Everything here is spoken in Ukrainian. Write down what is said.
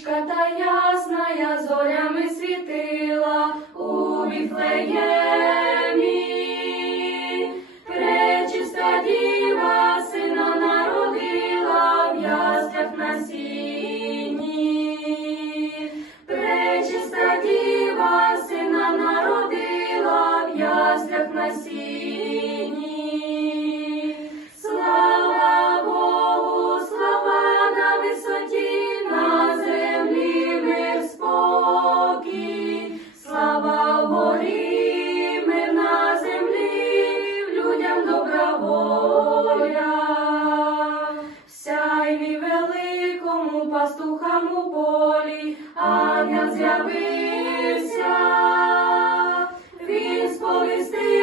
Нічка та ясна, зорями світила у Віфлеємі. Пречиста діва сина народила в яслях на сіні. Пречиста діва сина народила в яслях на сіні. Великому пастухам у полі, ангел з'явився. Він сповістив,